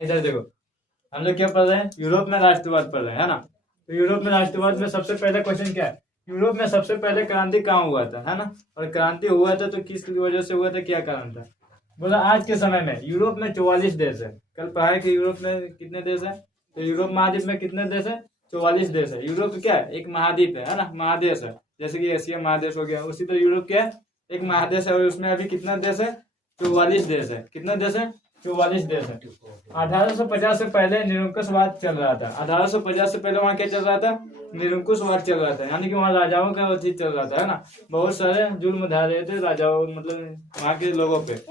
इधर देखो, हम लोग क्या पढ़ रहे हैं, यूरोप में राष्ट्रवाद पढ़ रहे हैं, है ना। तो यूरोप में राष्ट्रवाद में सबसे पहले क्वेश्चन क्या है, यूरोप में सबसे पहले क्रांति कहाँ हुआ था, है ना। और क्रांति हुआ था तो किस वजह से हुआ था, क्या कारण था। बोला आज के समय में यूरोप में 44 देश है। कल पढ़ा कि यूरोप में कितने देश है, तो यूरोप महाद्वीप में कितने देश है, 44 देश है। यूरोप क्या है, एक महाद्वीप है ना, महादेश है। जैसे कि एशिया महादेश हो गया, उसी तरह यूरोप क्या है, एक महादेश है। और उसमें अभी कितना देश है, 44 देश है। कितना देश है, 44 देश है। 1850 से पहले निरंकुशवाद चल रहा था। 1850 से पहले वहाँ क्या चल रहा था, निरंकुशवाद चल रहा था, यानी कि वहाँ राजाओं का अतीत चल रहा था, है ना। बहुत सारे जुल्म ढा रहे थे राजाओं, मतलब वहाँ के लोगों पे।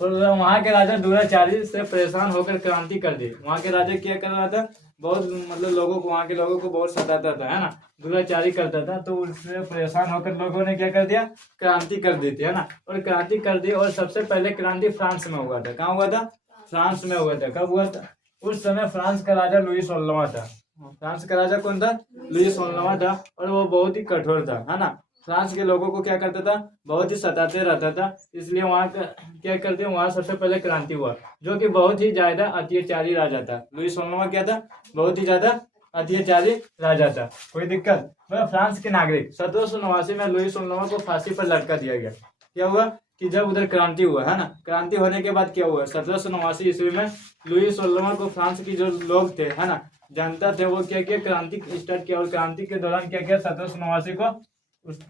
तो वहाँ के राजा दुराचारी से परेशान होकर क्रांति कर दी। वहाँ के राजा क्या कर रहा था, बहुत मतलब लोगों को, वहाँ के लोगों को बहुत सताता था, है ना, दुराचारी करता था। तो उससे परेशान होकर लोगों ने क्या कर दिया, क्रांति कर दी थी, है ना। और क्रांति कर दी। और सबसे पहले क्रांति फ्रांस में हुआ था। कहाँ हुआ था, फ्रांस में हुआ था। कब हुआ था, उस समय फ्रांस का राजा लुई 16वां था। फ्रांस का राजा कौन था, लुई 16वां था। और वो बहुत ही कठोर था, है ना। फ्रांस के लोगों को क्या करता था, बहुत ही सताते रहता था। इसलिए वहाँ क्या करते हैं, वहाँ सबसे पहले क्रांति हुआ, जो कि बहुत ही ज्यादा अत्याचारी राजा था। लुई 16वां क्या था, बहुत ही ज्यादा अत्याचारी राजा था। कोई दिक्कत, मतलब फ्रांस के नागरिक 1789 में लुई 16वां को फांसी पर लटका दिया गया। क्या हुआ कि जब उधर क्रांति हुआ, है ना, क्रांति होने के बाद क्या हुआ, 1789 ईस्वी में लुई 16वां को फ्रांस की जो लोग थे, है ना, जनता थे, वो क्या किया, क्रांति स्टार्ट किया। और क्रांति के दौरान क्या किया, 1789 को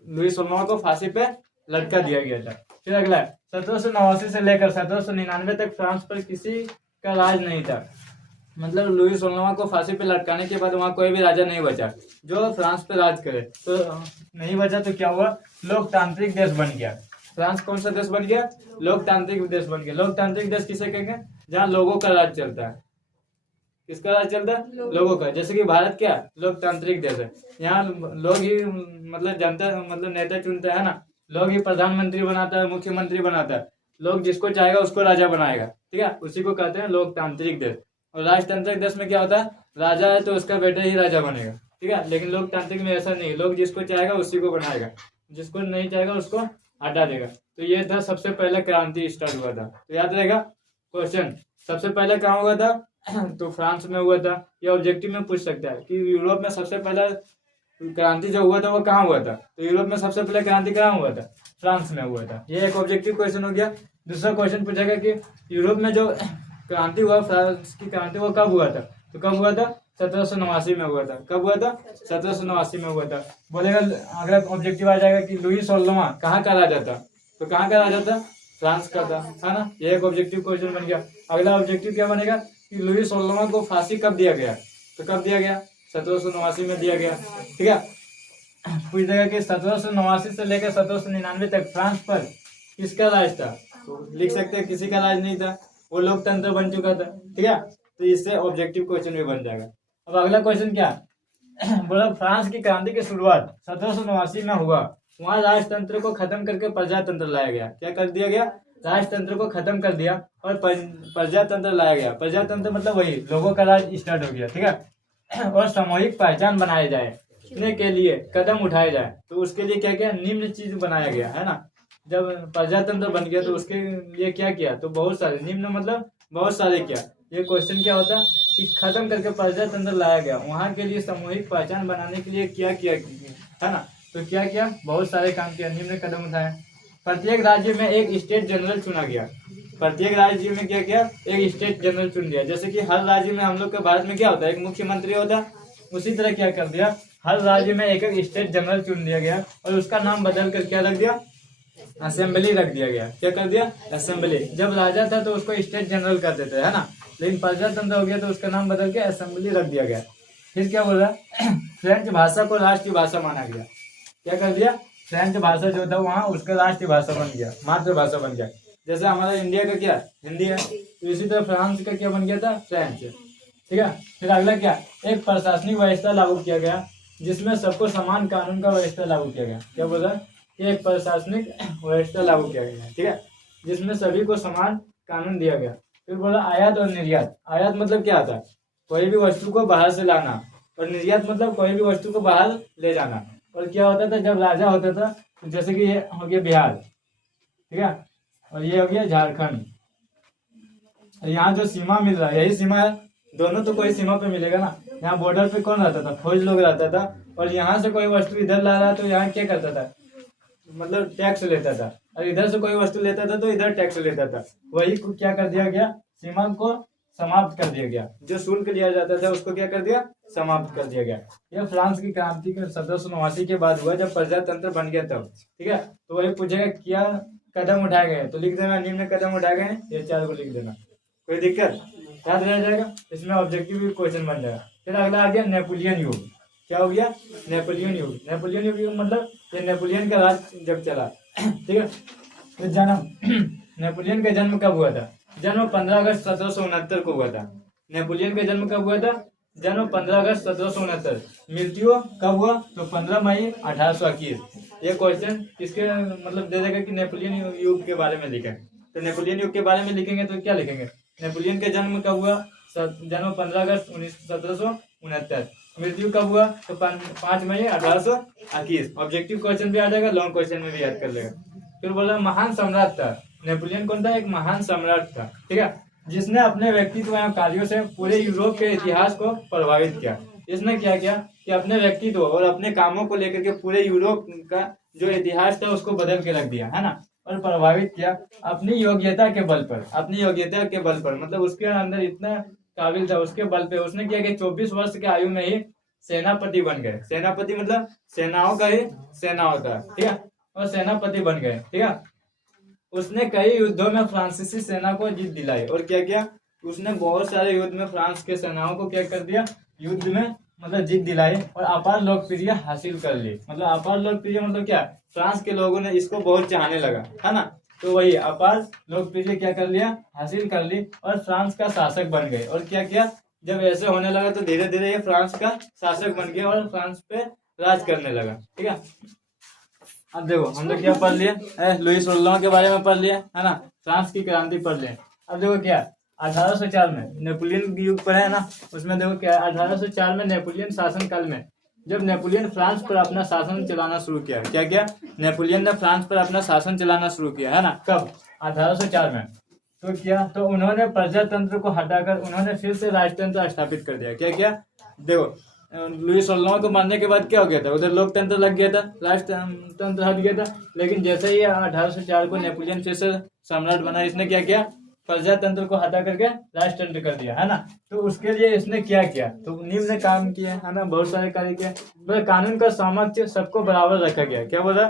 लुई 16वां को फांसी पे लटका दिया गया था। फिर अगला 1789 से लेकर 1799 तक फ्रांस पर किसी का राज नहीं था। मतलब लुई 16वां को फांसी पे लटकाने के बाद वहां कोई भी राजा नहीं बचा जो फ्रांस पे राज करे। तो नहीं बचा तो क्या हुआ, लोकतांत्रिक देश बन गया। फ्रांस कौन सा देश बन गया, लोकतांत्रिक देश बन गया। लोकतांत्रिक देश किसे कहेंगे, जहाँ लोगों का राज चलता है। किसका राज चलता है, लोगों का। जैसे कि भारत क्या लोकतांत्रिक देश है, यहाँ लोग ही मतलब जनता, मतलब नेता चुनता है ना, लोग ही प्रधानमंत्री बनाता है, मुख्यमंत्री बनाता है। लोग जिसको चाहेगा उसको राजा बनाएगा, ठीक है, उसी को कहते हैं लोकतांत्रिक देश। और राजतांत्रिक देश में क्या होता है, राजा है तो उसका बेटा ही राजा बनेगा, ठीक है। लेकिन लोकतांत्रिक में ऐसा नहीं, लोग जिसको चाहेगा उसी को बनाएगा, जिसको नहीं चाहेगा उसको हटा देगा। तो ये था सबसे पहले क्रांति स्टार्ट हुआ था। तो याद रहेगा क्वेश्चन, सबसे पहले कहाँ हुआ था तो फ्रांस में हुआ था। ये ऑब्जेक्टिव में पूछ सकता है कि यूरोप में सबसे पहला क्रांति जो हुआ था वो कहाँ हुआ था। तो यूरोप में सबसे पहले क्रांति कहाँ हुआ था, फ्रांस में हुआ था। ये एक ऑब्जेक्टिव क्वेश्चन हो गया। दूसरा क्वेश्चन पूछेगा कि यूरोप में जो क्रांति हुआ, फ्रांस की क्रांति, वो कब हुआ था। तो कब हुआ था, 1789 में हुआ था। कब हुआ था, 1789 में हुआ था। बोलेगा अगला ऑब्जेक्टिव आ जाएगा कि लुई 16वां कहाँ का राजा था। तो कहाँ का राजा था, फ्रांस का था, है ना। ये एक ऑब्जेक्टिव क्वेश्चन बन गया। अगला ऑब्जेक्टिव क्या बनेगा कि लुई 16वां को फांसी कब दिया गया। तो कब दिया गया, 1789 में दिया गया, ठीक है। पूछ देगा कि 1789 से लेकर 1799 तक फ्रांस पर किसका राज था। तो लिख सकते हैं किसी का राज नहीं था, वो लोकतंत्र बन चुका था, ठीक है। तो इससे ऑब्जेक्टिव क्वेश्चन भी बन जाएगा। अब अगला क्वेश्चन क्या बोला, फ्रांस की क्रांति की शुरुआत 1789 में हुआ। वहां राजतंत्र को खत्म करके प्रजातंत्र लाया गया। क्या कर दिया गया, राजतंत्र को खत्म कर दिया और प्रजातंत्र लाया गया। प्रजातंत्र मतलब वही लोगों का राज स्टार्ट हो गया, ठीक है। और सामूहिक पहचान बनाए जाए के लिए कदम उठाए जाए। तो उसके लिए क्या क्या निम्न चीज बनाया गया, है ना। जब प्रजातंत्र बन गया तो उसके लिए क्या किया, तो बहुत सारे, निम्न मतलब बहुत सारे क्या। ये क्वेश्चन क्या होता कि खत्म करके प्रजातंत्र लाया गया, वहां के लिए सामूहिक पहचान बनाने के लिए क्या किया, है ना। तो क्या किया, बहुत सारे काम किया, निम्न कदम उठाए। प्रत्येक राज्य में एक स्टेट जनरल चुना गया। प्रत्येक राज्य में क्या किया, एक स्टेट जनरल चुन लिया। जैसे कि हर राज्य में हम लोग के भारत में क्या होता है, एक मुख्यमंत्री होता है, उसी तरह क्या कर दिया, हर राज्य में एक एक स्टेट जनरल चुन लिया गया। और उसका नाम बदल कर क्या रख दिया, असेंबली रख दिया गया। क्या कर दिया, असेंबली। जब राजा था तो उसको स्टेट जनरल करते थे, है ना। लेकिन प्रजातंत्र हो गया तो उसका नाम बदल के असेंबली रख दिया गया। फिर क्या बोला फ्रेंच भाषा को राष्ट्रीय भाषा माना गया। क्या कर दिया, फ्रेंच भाषा जो था वहाँ उसका राष्ट्रीय भाषा बन गया, मातृभाषा बन गया। जैसे हमारा इंडिया का क्या हिंदी है, तो इसी तरह फ्रांस का क्या बन गया था, फ्रेंच, ठीक है। फिर अगला क्या, एक प्रशासनिक व्यवस्था लागू किया गया जिसमें सबको समान कानून का व्यवस्था लागू किया गया। क्या बोला, एक प्रशासनिक व्यवस्था लागू किया गया, ठीक है, जिसमें सभी को समान कानून दिया गया। फिर बोला आयात और निर्यात। आयात मतलब क्या था, कोई भी वस्तु को बाहर से लाना, और निर्यात मतलब कोई भी वस्तु को बाहर ले जाना। और क्या होता था, जब राजा होता था, तो जैसे कि ये हो गया बिहार, ठीक है, और ये हो गया झारखंड, यहाँ जो सीमा मिल रहा है यही सीमा है, दोनों तो कोई सीमा पे मिलेगा ना। यहाँ बॉर्डर पे कौन रहता था, फौज लोग रहता था, और यहाँ से कोई वस्तु इधर ला रहा तो यहाँ क्या करता था, मतलब टैक्स लेता था, और इधर से कोई वस्तु लेता था तो इधर टैक्स लेता था। वही को क्या कर दिया गया, सीमा को समाप्त कर दिया गया, जो शुल्क लिया जाता था उसको क्या कर दिया, समाप्त कर दिया गया। यह फ्रांस की क्रांति के 1789 के बाद हुआ, जब प्रजातंत्र बन गया तब। ठीक है, तो वही पूछेगा क्या कदम उठाए गए, तो लिख देना निम्न कदम उठाए गए, ये 4 को लिख देना, कोई दिक्कत, याद रह जाएगा, इसमें ऑब्जेक्टिव भी क्वेश्चन बन जाएगा। फिर अगला आ गया नेपोलियन युग। क्या हो गया, नेपोलियन युग। नेपोलियन युग मतलब ये नेपोलियन का राज जब चला। ठीक है, तो जन्म नेपोलियन का जन्म कब हुआ था, जन्म 15 अगस्त 1769 को हुआ था। नेपोलियन का जन्म कब हुआ था, जन्म 15 अगस्त 1769। मृत्यु कब हुआ, तो 15 मई 1821। ये क्वेश्चन किसके मतलब दे देगा कि नेपोलियन युग के बारे में लिखें, तो नेपोलियन युग के बारे में लिखेंगे तो क्या लिखेंगे, नेपोलियन का जन्म कब हुआ, जन्म 15 अगस्त 1769। मृत्यु कब हुआ, तो 5 मई 1821। ऑब्जेक्टिव क्वेश्चन भी आ जाएगा, लॉन्ग क्वेश्चन में भी याद कर लेगा। फिर बोला महान सम्राट था। नेपोलियन कौन था, एक महान सम्राट था। ठीक है, जिसने अपने व्यक्तित्व एवं कार्यों से पूरे यूरोप के इतिहास को प्रभावित किया। इसने क्या किया कि अपने व्यक्तित्व और अपने कामों को लेकर के पूरे यूरोप का जो इतिहास था उसको बदल के रख दिया, है ना, और प्रभावित किया अपनी योग्यता के बल पर। अपनी योग्यता के बल पर मतलब उसके अंदर इतना काबिल था, उसके बल पे उसने क्या किया, 24 वर्ष की आयु में ही सेनापति बन गए। सेनापति मतलब सेनाओं का ही सेना होता है। ठीक है, और सेनापति बन गए। ठीक है, उसने कई युद्धों में फ्रांसीसी सेना को जीत दिलाई। और क्या किया, उसने बहुत सारे युद्ध में फ्रांस के सेनाओं को क्या कर दिया, युद्ध में मतलब जीत दिलाई और अपार लोकप्रिय हासिल कर ली। मतलब अपार लोकप्रिय मतलब क्या, फ्रांस के लोगों ने इसको बहुत चाहने लगा, है ना, तो वही अपार लोकप्रिय क्या कर लिया, हासिल कर ली, और फ्रांस का शासक बन गए। और क्या किया, जब ऐसे होने लगा तो धीरे धीरे ये फ्रांस का शासक बन गया और फ्रांस पे राज करने लगा। ठीक है, अब देखो हम लोग क्या पढ़ लिए, लुईस वोल्टां के बारे में पढ़ लिए, है ना, फ्रांस की क्रांति पढ़ लिए। अब देखो क्या 1804 में नेपोलियन युग पर है ना, उसमें देखो क्या 1804 में नेपोलियन शासन काल में जब नेपोलियन फ्रांस पर अपना शासन चलाना शुरू किया। क्या किया, नेपोलियन ने फ्रांस पर अपना शासन चलाना शुरू किया, है ना, कब, 1804 में। तो क्या, तो उन्होंने प्रजातंत्र को हटाकर उन्होंने फिर से राजतंत्र स्थापित कर दिया। क्या किया, देखो लुईस वोल्टां को मारने के बाद क्या हो गया था, उधर लोकतंत्र लग गया था, राजतंत्र हट गया था। लेकिन जैसे ही 1804 को नेपोलियन फिर से सम्राट बना, इसने क्या किया, प्रजातंत्र को हटा करके राजतंत्र कर दिया, है ना। तो उसके लिए इसने क्या किया, तो निम्न काम किए, है ना, बहुत सारे कार्य किए। मतलब कानून का सामर्थ्य सबको बराबर रखा गया। क्या बोला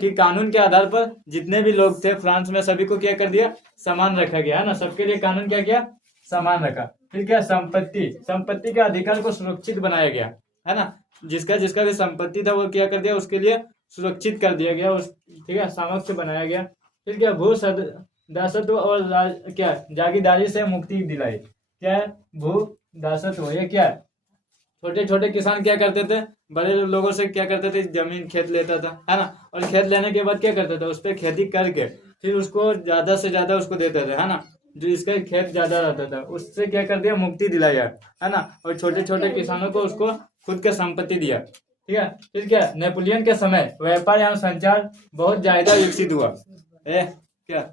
कि कानून के आधार पर जितने भी लोग थे फ्रांस में सभी को क्या कर दिया, समान रखा गया, है ना, सबके लिए कानून क्या किया, समान रखा। फिर क्या, संपत्ति के अधिकार को सुरक्षित बनाया गया, है ना, जिसका जिसका भी संपत्ति था वो क्या कर दिया, उसके लिए सुरक्षित कर दिया गया, उस ठीक है, सामर्थ्य बनाया गया। फिर क्या, भू दासत्व और क्या जागीरदारी से मुक्ति दिलाई। क्या है, भू दासत्व, ये क्या है, छोटे छोटे किसान क्या करते थे, बड़े लोगों से क्या करते थे, जमीन खेत लेता था, है ना, और खेत लेने के बाद क्या करते थे, उस पर खेती करके फिर उसको ज्यादा से ज्यादा उसको देते थे, है ना, जो इसका खेत ज्यादा रहता था उससे क्या कर दिया, मुक्ति दिलाया, है ना, और छोटे छोटे किसानों को उसको खुद का संपत्ति दिया। ठीक है, फिर क्या, नेपोलियन के समय व्यापार एवं संचार बहुत ज्यादा विकसित हुआ। क्या,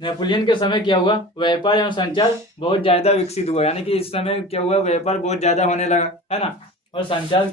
नेपोलियन के समय क्या हुआ, व्यापार एवं संचार बहुत ज्यादा विकसित हुआ, यानी कि इस समय क्या हुआ, व्यापार बहुत ज्यादा होने लगा, है ना, और संचार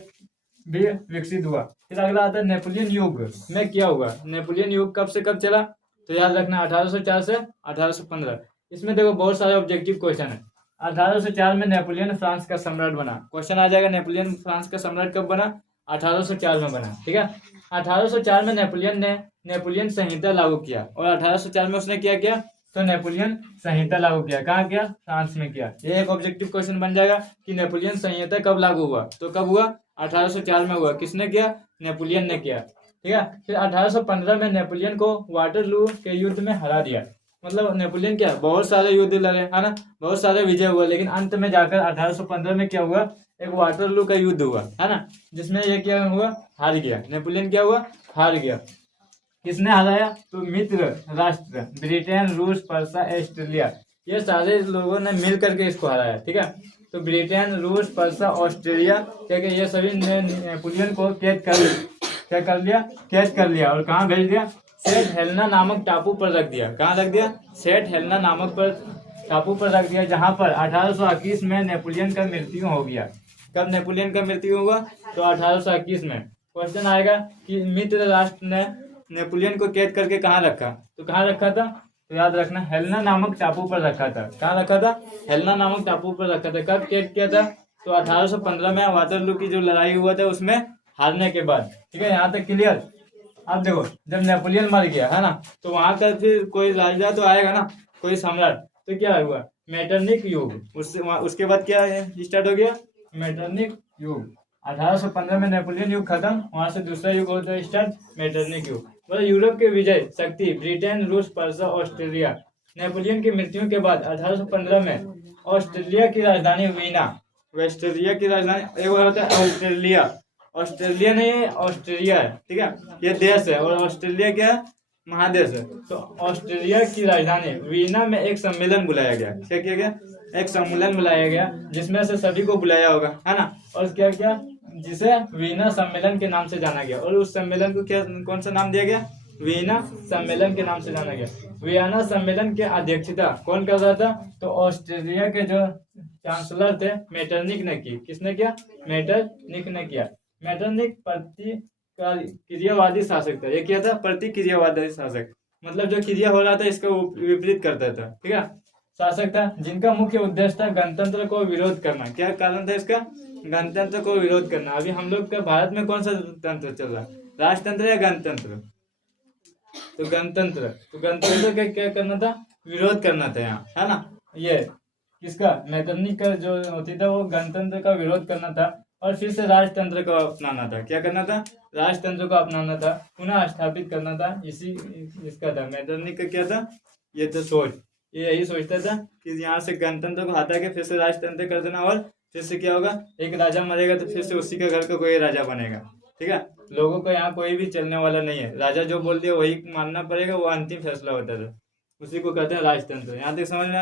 भी विकसित हुआ। फिर अगला आता है नेपोलियन युग में क्या हुआ। नेपोलियन युग कब से कब चला, तो याद रखना 1804 से 1815। इसमें देखो बहुत सारे ऑब्जेक्टिव क्वेश्चन है। 1804 में नेपोलियन फ्रांस का सम्राट बना, क्वेश्चन आ जाएगा नेपोलियन फ्रांस का सम्राट कब बना, 1804 में बना। ठीक है, 1804 में नेपोलियन ने नेपोलियन संहिता लागू किया, और 1804 में उसने क्या किया, तो नेपोलियन संहिता लागू किया। कहाँ किया, फ्रांस में किया। ये एक ऑब्जेक्टिव क्वेश्चन बन जाएगा कि नेपोलियन संहिता कब लागू हुआ, तो कब हुआ, 1804 में हुआ। किसने किया, नेपोलियन ने किया। ठीक है, फिर 1815 में नेपोलियन को वाटरलू के युद्ध में हरा दिया। मतलब नेपोलियन क्या, बहुत सारे युद्ध लड़े, है ना, बहुत सारे विजय हुआ, लेकिन अंत में जाकर 1815 में क्या हुआ, एक वाटरलू का युद्ध हुआ, है ना, जिसमें ये क्या हुआ, हार गया। नेपोलियन क्या हुआ, हार गया। किसने हराया, तो मित्र राष्ट्र ब्रिटेन, रूस, पर्सा, ऑस्ट्रेलिया, ये सारे लोगों ने मिल करके इसको हराया। ठीक है, तो ब्रिटेन, रूस, पर्सा, ऑस्ट्रेलिया क्या क्या, ये सभी ने नेपोलियन को कैद कर लिया, और कहाँ भेज दिया, सेंट हेलेना नामक टापू पर रख दिया। कहाँ रख दिया? सेंट हेलेना नामक टापू पर रख दिया, जहां पर 1821 में नेपोलियन का मृत्यु हो गया। कब नेपोलियन का मृत्यु होगा? तो 1821 में। क्वेश्चन आएगा कि मित्र राष्ट्र ने नेपोलियन को कैद करके कहाँ रखा? तो कहाँ रखा था? तो याद रखना, हेलेना नामक टापू पर रखा था। कहाँ रखा था? हेलेना नामक टापू पर रखा था। कब कैद किया था? तो 1815 में वाटरलू की जो लड़ाई हुआ था उसमें हारने के बाद। ठीक है, यहाँ तक क्लियर। अब देखो, जब नेपोलियन मर गया है ना, तो वहां का फिर कोई राजा तो आएगा ना, कोई सम्राट। तो क्या हुआ? मेटरनिक युग। उसके बाद क्या स्टार्ट हो गया? मेटरनिक युग। 1815 में नेपोलियन युग खत्म, वहां से दूसरा युग होता है स्टार्ट, मेटरनिक युग। मतलब यूरोप के विजय शक्ति ब्रिटेन, रूस, पर्सा, ऑस्ट्रेलिया। नेपोलियन की मृत्यु के बाद 1815 में ऑस्ट्रेलिया की राजधानी वीना, ऑस्ट्रेलिया की राजधानी, एक होता है ऑस्ट्रेलिया, ऑस्ट्रेलिया नहीं है, ऑस्ट्रेलिया है। ठीक है, ये देश है और ऑस्ट्रेलिया क्या है? महादेश है। तो ऑस्ट्रेलिया की राजधानी वीना में एक सम्मेलन बुलाया गया। क्या किया गया? एक सम्मेलन बुलाया गया, जिसमें से सभी को बुलाया होगा, है ना। और क्या क्या, जिसे वीना सम्मेलन के नाम से जाना गया। और उस सम्मेलन को क्या, कौन सा नाम दिया गया? वीना सम्मेलन के नाम से जाना गया। वियना सम्मेलन की अध्यक्षता कौन कर रहा था? तो ऑस्ट्रेलिया के जो चांसलर थे मेटरनिक ने की। किसने किया? मेटरनिक ने किया। मेटरनिक प्रतिक्रियावादी शासक था। ये क्या था? प्रतिक्रियावादी शासक, मतलब जो क्रिया हो रहा था इसका विपरीत करता था। ठीक है, शासक था जिनका मुख्य उद्देश्य था गणतंत्र को विरोध करना। क्या कारण था इसका? गणतंत्र को विरोध करना। अभी हम लोग का भारत में कौन सा तंत्र चल रहा है? राजतंत्र या गणतंत्र? तो गणतंत्र। तो गणतंत्र का क्या करना था? विरोध करना था यहाँ, है ना। ये किसका? मेटरनिक का जो होती था वो गणतंत्र का विरोध करना था और फिर से राजतंत्र को अपनाना था। क्या करना था? राजतंत्र को अपनाना था, पुनः स्थापित करना था। इसी इसका था मेटरनिक का। क्या था? ये तो सोच, ये यही सोचता था कि यहाँ से गणतंत्र को हटा के फिर से राजतंत्र कर देना, और फिर से क्या होगा? एक राजा मरेगा तो फिर से उसी के घर का कोई राजा बनेगा। ठीक है, लोगों को यहाँ कोई भी चलने वाला नहीं है। राजा जो बोल दिया वही मानना पड़ेगा, वो अंतिम फैसला होता था। उसी को कहते हैं राजतंत्र। यहाँ तक समझ में